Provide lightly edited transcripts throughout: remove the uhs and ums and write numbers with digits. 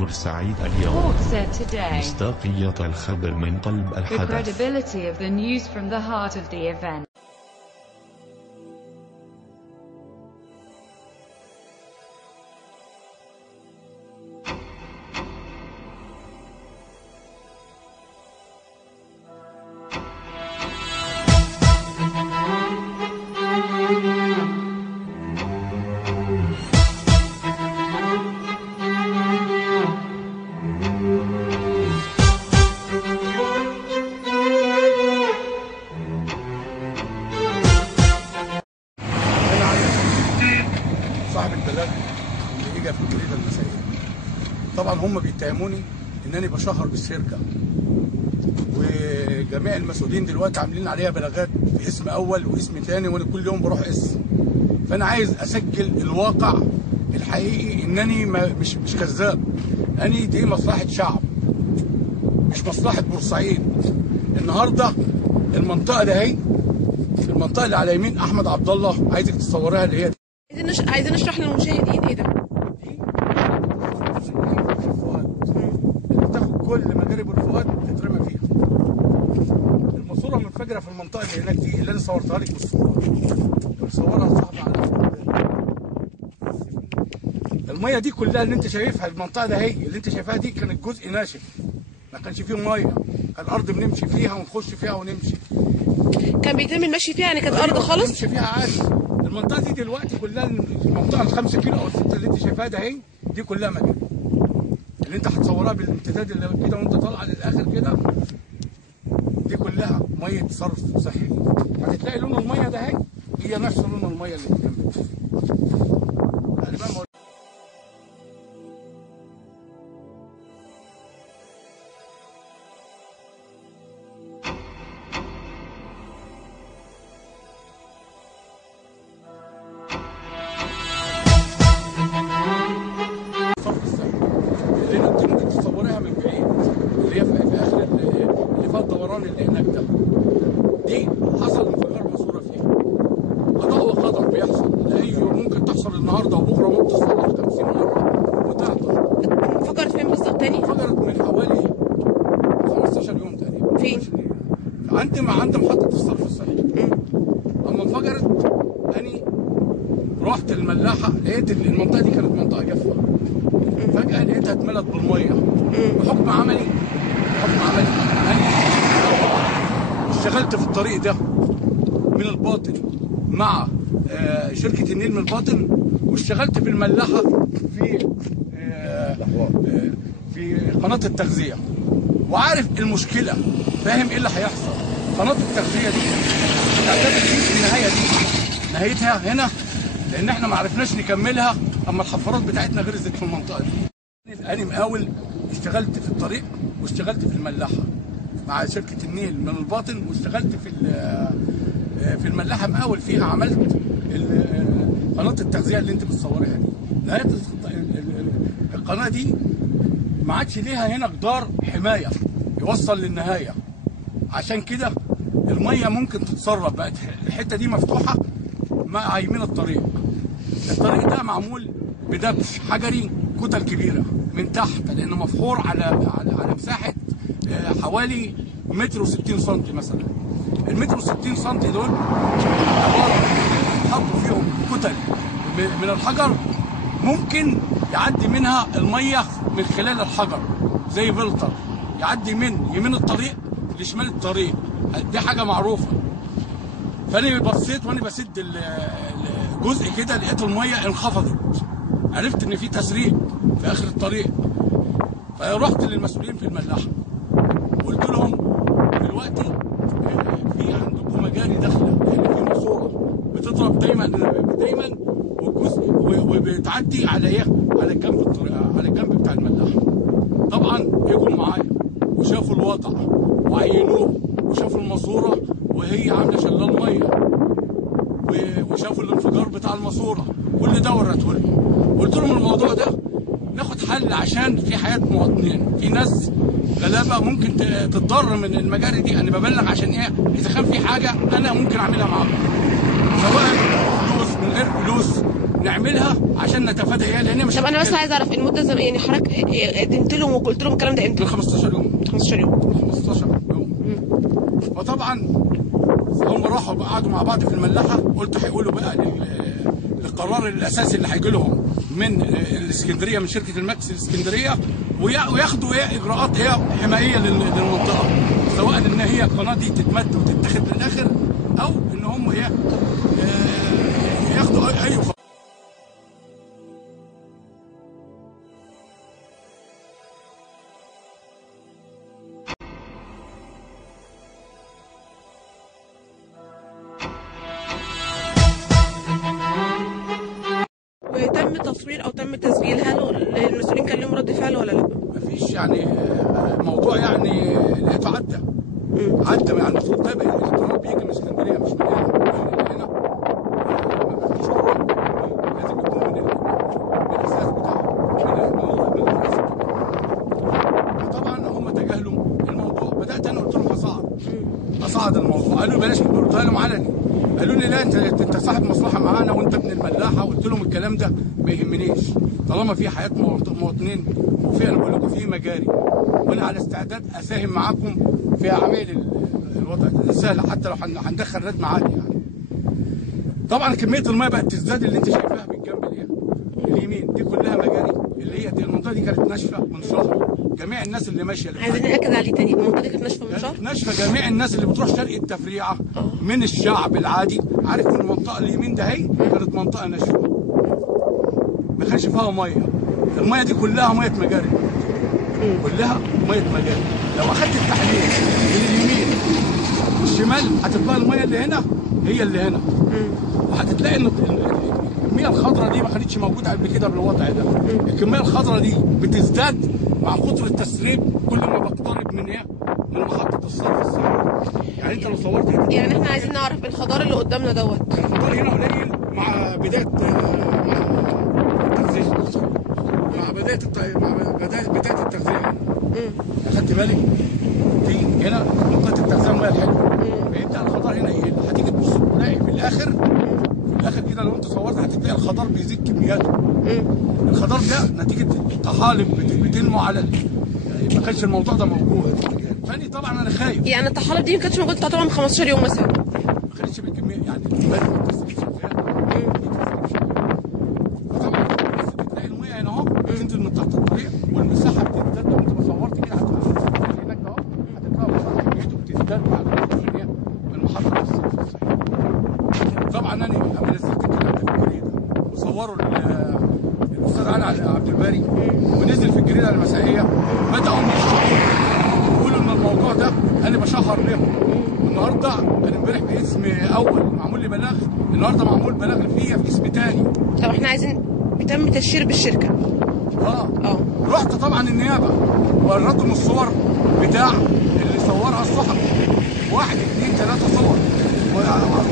بورسعيد اليوم. مصداقية الخبر من قلب الحدث. صاحب البلاغ اللي اجى في الجريده المسائيه. طبعا هم بيتهموني انني بشهر بالشركه، وجميع المسؤولين دلوقتي عاملين عليها بلاغات باسم اول واسم ثاني، وانا كل يوم بروح اسم. فانا عايز اسجل الواقع الحقيقي انني مش كذاب. اني دي مصلحه شعب مش مصلحه بورسعيد. النهارده المنطقه ده اهي، المنطقه اللي على يمين احمد عبد الله، عايزك تصوريها اللي هي دي. عايزين نشرح للمشاهدين ايه ده؟ بتاخد كل مجارب الفؤاد تترمى فيها. الماسوره منفجره في المنطقه اللي هناك دي اللي انا صورتها لك بالصوره. بصورها صاحبي على الميه دي كلها اللي انت شايفها. المنطقه ده هي اللي انت شايفاها دي كانت جزء ناشف، ما كانش فيه ميه، الارض بنمشي فيها ونخش فيها ونمشي. كان بيتم المشي فيها يعني كانت ارض خالص؟ نمشي فيها عادي. المنطقه دي دلوقتي كلها المنطقه ال5 كيلو او ال6 اللي انت شايفاها ده اهي، دي كلها مجاري اللي انت هتصورها بالامتداد اللي كده وانت طالعه للاخر كده، دي كلها ميه صرف صحي. هتلاقي لون الميه ده اهي هي نفس لون الميه اللي جنبك. يعني بقى اللي انت ممكن تصوريها من بعيد، اللي هي في اخر اللي فيها الدوران اللي هناك ده، دي حصل انفجار ماسوره فيها. قضاء وقدر بيحصل، اي ممكن تحصل النهارده وبكره ممكن تصلح 50 مره وتعطل. انفجرت فين بالظبط تاني؟ انفجرت من حوالي 15 يوم تقريبا. فين؟ عند محطه الصرف الصحي. اما انفجرت اني رحت الملاحه، لقيت المنطقه دي كانت منطقه جافه. فجأة لقيتها اتملت بالميه. بحكم عملي أنا اشتغلت في الطريق ده من الباطن مع شركة النيل من الباطن، واشتغلت في الملاحة في قناة التغذية، وعارف المشكلة، فاهم ايه اللي هيحصل. قناة التغذية دي تعتبر في النهاية دي نهايتها هنا، لأن احنا ما عرفناش نكملها اما الحفارات بتاعتنا غرزت في المنطقه دي. انا مقاول اشتغلت في الطريق واشتغلت في الملاحه مع شركه النيل من الباطن، واشتغلت في الملاحه مقاول فيها. عملت قناه التغذيه اللي انت بتصوريها دي. نهايه القناه دي ما عادش ليها هنا جدار حمايه يوصل للنهايه، عشان كده الميه ممكن تتسرب. بقت الحته دي مفتوحه مع يمين الطريق. الطريق ده معمول بدبش حجري كتل كبيره من تحت، لانه مفحور على مساحه حوالي 1.60 متر مثلا. المتر و60 سم دول عباره حطوا فيهم كتل من الحجر، ممكن يعدي منها الميه من خلال الحجر زي فلتر، يعدي من يمين الطريق لشمال الطريق. دي حاجه معروفه. فانا بصيت وانا بسد جزء كده، لقيت الميه انخفضت، عرفت ان في تسريب في اخر الطريق. فرحت للمسؤولين في الملاحه وقلت لهم دلوقتي في عندكم مجاري داخله، لان في ماسوره بتضرب دايما والجزء وبتعدي على ايه، على جنب الطريق، على الجنب بتاع الملاحه. طبعا اجوا معايا وشافوا الوضع وعينوه وشافوا الماسوره وهي عامله شلال ميه، وشافوا الانفجار بتاع الماسوره. كل ده وريته لهم. قلت لهم الموضوع ده ناخد حل، عشان في حياه مواطنين، في ناس غلابه ممكن تتضر من المجاري دي. انا ببلغ عشان ايه؟ اذا كان في حاجه انا ممكن اعملها معاهم، سواء فلوس من غير فلوس، نعملها عشان نتفادى ايه، لان مش. طب انا بس عايز اعرف المده زي يعني حضرتك قدمت لهم وقلت لهم الكلام ده امتى؟ من 15 يوم. 15 يوم. 15 يوم. وطبعا هم راحوا قعدوا مع بعض في الملاحه، قلت هيقولوا بقى للقرار الاساسي اللي هيجي لهم من الاسكندريه، من شركه الماكس الاسكندريه، وياخدوا ايه اجراءات ايه حمائيه للمنطقه، سواء ان هي القناه دي تتمد وتتاخد للاخر، او ان هم ايه ياخدوا اي وتم تصوير او تم تسجيل، هل المسؤولين كان لهم رد فعل ولا لا؟ مفيش يعني الموضوع يعني لقيته عدى يعني المفروض ده القرار بيجي من اسكندريه مش من هنا. ما فيش قرار لازم يكون من الاساس بتاعه من الرئيس. فطبعا هم تجاهلوا الموضوع. بدات انا قلت لهم اصعد الموضوع، قالوا لي بلاش، قلت لهم علني، قالوا لي لا انت صاحب مصلحه معانا وانت ابن الملاحه. قلت لهم الكلام ده ما يهمنيش طالما في حياه مواطنين وفي، انا بقول لكم في مجاري، وانا على استعداد اساهم معاكم في اعمال الوضع ده سهل، حتى لو هندخل ردم عادي يعني. طبعا كميه الميه بقت تزداد، اللي انت شايفاها بالجنب اليمين دي كلها مجاري، اللي هي دي المنطقه دي كانت ناشفه من شهر. جميع الناس اللي ماشيه عايزين ناكد عليه تاني، المنطقه دي كانت ناشفه من شهر؟ ناشفه. جميع الناس اللي بتروح شرق التفريعه من الشعب العادي عارف ان المنطقه اليمين ده هي كانت منطقه ناشفه ما كانش فيها ميه. الميه دي كلها ميه مجاري، كلها ميه مجاري. لو اخدت التحليل من اليمين والشمال هتطلع الميه اللي هنا هي اللي هنا، وهتلاقي ان الكميه الخضراء دي ما كانتش موجوده قبل كده بالوضع ده. الكميه الخضراء دي بتزداد مع كتر التسريب كل ما بقترب من ايه؟ من محطه الصرف الصحي. يعني انت لو صورت يعني احنا عايزين نعرف الخضار اللي قدامنا دوت. الخضار هنا قليل مع بدايه التغذيه، مع بدايه التغذيه. اخدت بالك؟ دي هنا منطقه التغذيه الميه الحلوه، فيبدا الخضار هنا يقل. هتيجي تبص تلاقي في الاخر كده لو انت صورت هتلاقي الخضار بيزيد كمياته. الخضار ده نتيجه طحالب بتنمو على ما كانش الموضوع ده موجود. فاني طبعا انا خايف. يعني الطحالب دي ما كانتش موجوده طبعا من 15 يوم مثلا. ما كانتش بالكميه يعني لازم التسريب شغال. طبعا بتلاقي الميه هنا اهو بتنزل من تحت الطريق والمساحه بتزداد. لو انت صورت كده هناك اهو هتلاقي كميته بتزداد مع من محطه الصرف الصحي. طبعا انا نزلت الكلام ده في الجريده وصوروا الاستاذ علي عبد الباري ونزل في الجريده المسائيه. بداوا يقولوا ان الموضوع ده انا بشهر لهم. النهارده انا امبارح باسم اول معمول لي بلاغ، النهارده معمول بلاغ فيا في اسم تاني. طب احنا عايزين يتم تشهير بالشركه. رحت طبعا النيابه وريتهم الصور بتاع اللي صورها الصحفي 1 2 3 صور،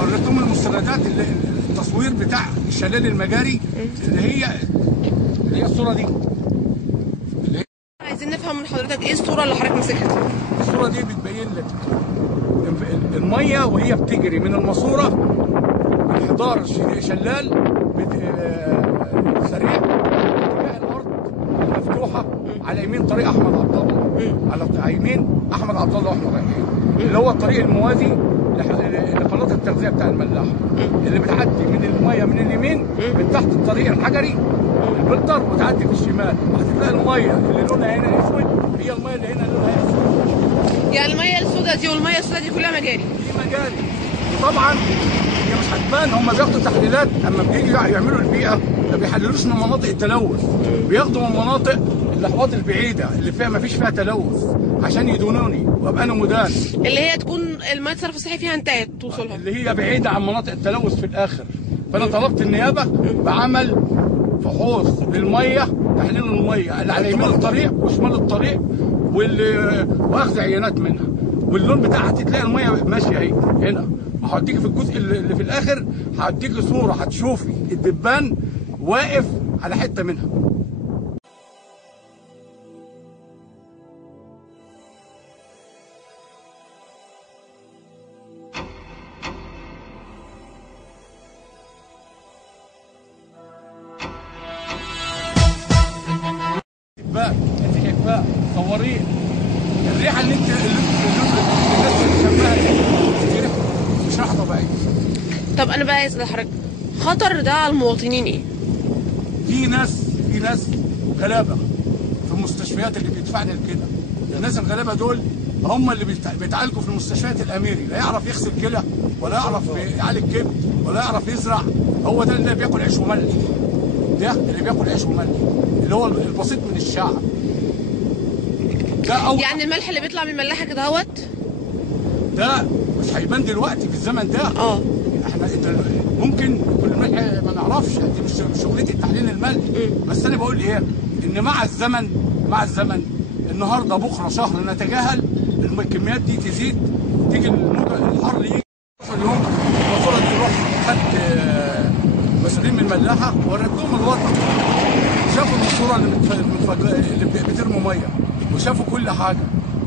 وريتهم المستندات التصوير بتاع الشلال المجاري اللي هي الصوره دي. عايزين نفهم من حضرتك ايه الصوره اللي حضرتك ماسكها دي؟ الصوره دي بتبين لك الميه وهي بتجري من الماسوره انحدار شلال سريع اتجاه الارض المفتوحه على يمين طريق احمد عبد الله، على يمين احمد عبد الله واحنا رايحين، اللي هو الطريق الموازي لقناه التغذيه بتاع الملاحه اللي بتعدي من الميه من اليمين من تحت الطريق الحجري الفلتر وتعدي في الشمال. هتلاقي الميه اللي لونها هنا اسود هي الميه اللي هنا لونها اسود. يعني الميه السوداء دي والميه السوداء دي كلها مجاري؟ دي مجاري. وطبعا هي مش هتبان، هم بياخدوا تحليلات اما بييجوا يعملوا البيئه ما بيحللوش من مناطق التلوث، بياخدوا من مناطق الاحواض البعيده اللي فيها ما فيش فيها تلوث عشان يدونوني وابقى انا مدان. اللي هي تكون الميه الصرف الصحي فيها انتهت توصلها، اللي هي بعيده عن مناطق التلوث في الاخر. فانا طلبت النيابه بعمل فحوص للميه، تحليل الميه اللي على يمين الطريق وشمال الطريق واخذ عينات منها، واللون بتاعها تلاقي الميه ماشيه اهي هنا. هديك في الجزء اللي في الاخر هديك صوره هتشوفي الدبان واقف على حته منها. طب انا بقى عايز حضرتك، خطر ده على المواطنين ايه؟ في ناس غلابه في المستشفيات اللي بيدفعني لكده. الناس الغلابه دول هم اللي بيتعالجوا في المستشفيات الاميري، لا يعرف يغسل كلى ولا يعرف يعالج كبد ولا يعرف يزرع. هو ده اللي بياكل عيش وملح، ده اللي بياكل عيش وملح، اللي هو البسيط من الشعب ده. يعني الملح اللي بيطلع من الملاحه كده اهوت ده مش هيبان دلوقتي في الزمن ده. احنا ممكن كل الملح ما نعرفش، دي مش شغلتي تحليل الملح. بس انا بقول ايه، ان مع الزمن النهارده بكره شهر نتجاهل، الكميات دي تزيد، تيجي الحر يجي اليوم. الماسوره دي رحت خدت مسؤولين من الملاحه وريت لهم الوضع، شافوا الماسوره اللي بترموا ميه وشافوا كل حاجه.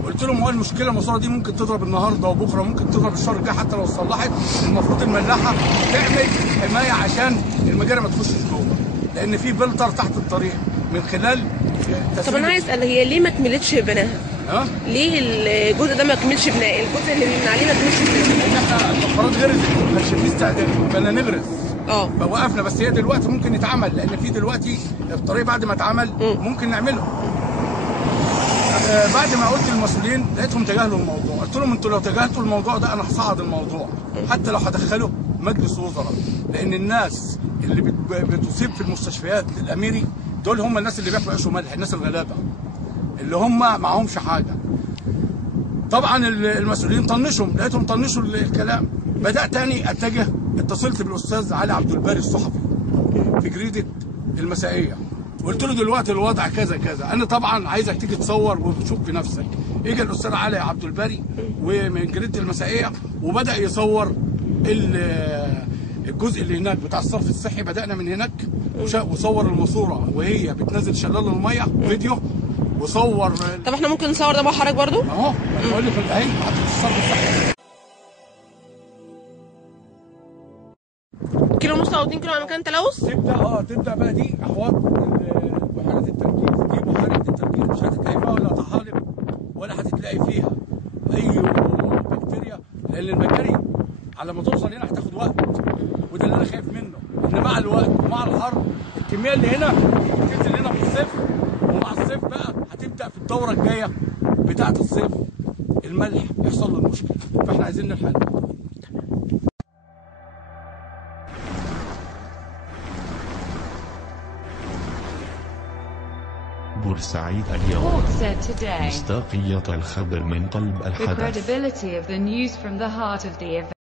قلت لهم هو المشكله الماسوره دي ممكن تضرب النهارده وبكره ممكن تضرب الشهر الجاي حتى لو اتصلحت. المفروض الملاحه تعمل حمايه عشان المجاري ما تخشش جوه، لان في بلتر تحت الطريق من خلال. طب انا عايز اسال، هي ليه ما كملتش بناها؟ ليه الجزء ده ما كملش بناء؟ الجزء اللي من عليه ما كملش بناء؟ لان احنا الفقرات غرزت، ما كانش في استعداد، كنا نغرز. فوقفنا. بس هي دلوقتي ممكن يتعمل، لان في دلوقتي الطريق بعد ما اتعمل ممكن نعمله. بعد ما قلت للمسؤولين لقيتهم تجاهلوا الموضوع. قلت لهم انتوا لو تجاهلتوا الموضوع ده انا هصعد الموضوع، حتى لو هدخله مجلس وزراء، لان الناس اللي بتصيب في المستشفيات الاميري دول هم الناس اللي بياكلوا عيش وملح، الناس الغلابه اللي هم معهمش حاجه. طبعا المسؤولين طنشهم، لقيتهم طنشوا الكلام. بدات تاني اتجه، اتصلت بالاستاذ علي عبد الباري الصحفي في جريده المسائيه، قلت له دلوقتي الوضع كذا كذا، انا طبعا عايزك تيجي تصور وتشوف بنفسك. اجى الاستاذ علي عبد الباري ومن جريده المسائيه وبدا يصور الجزء اللي هناك بتاع الصرف الصحي. بدانا من هناك وصور الماسوره وهي بتنزل شلال الميه فيديو وصور. طب احنا ممكن نصور ده مع حضرتك برضو؟ اهو بقول لك اهي الصرف الصحي. كيلو ونص او 2 كيلو على مكان تلوث؟ تبدا بقى دي احواض بحيره التركيز. دي بحيره التركيز مش هتتلاقي فيها ولا طحالب ولا هتتلاقي فيها اي بكتيريا، لان المجاري على ما توصل هنا هتاخد وقت، وده اللي انا خايف منه. ان مع الوقت ومع الحر الكميه اللي هنا بتنزل هنا في الصيف، ومع الصيف بقى هتبدا في الدوره الجايه بتاعه الصيف الملح يحصل له المشكله، فاحنا عايزين نلحق. بورسعيد اليوم، مصداقية الخبر من قلب الحدث.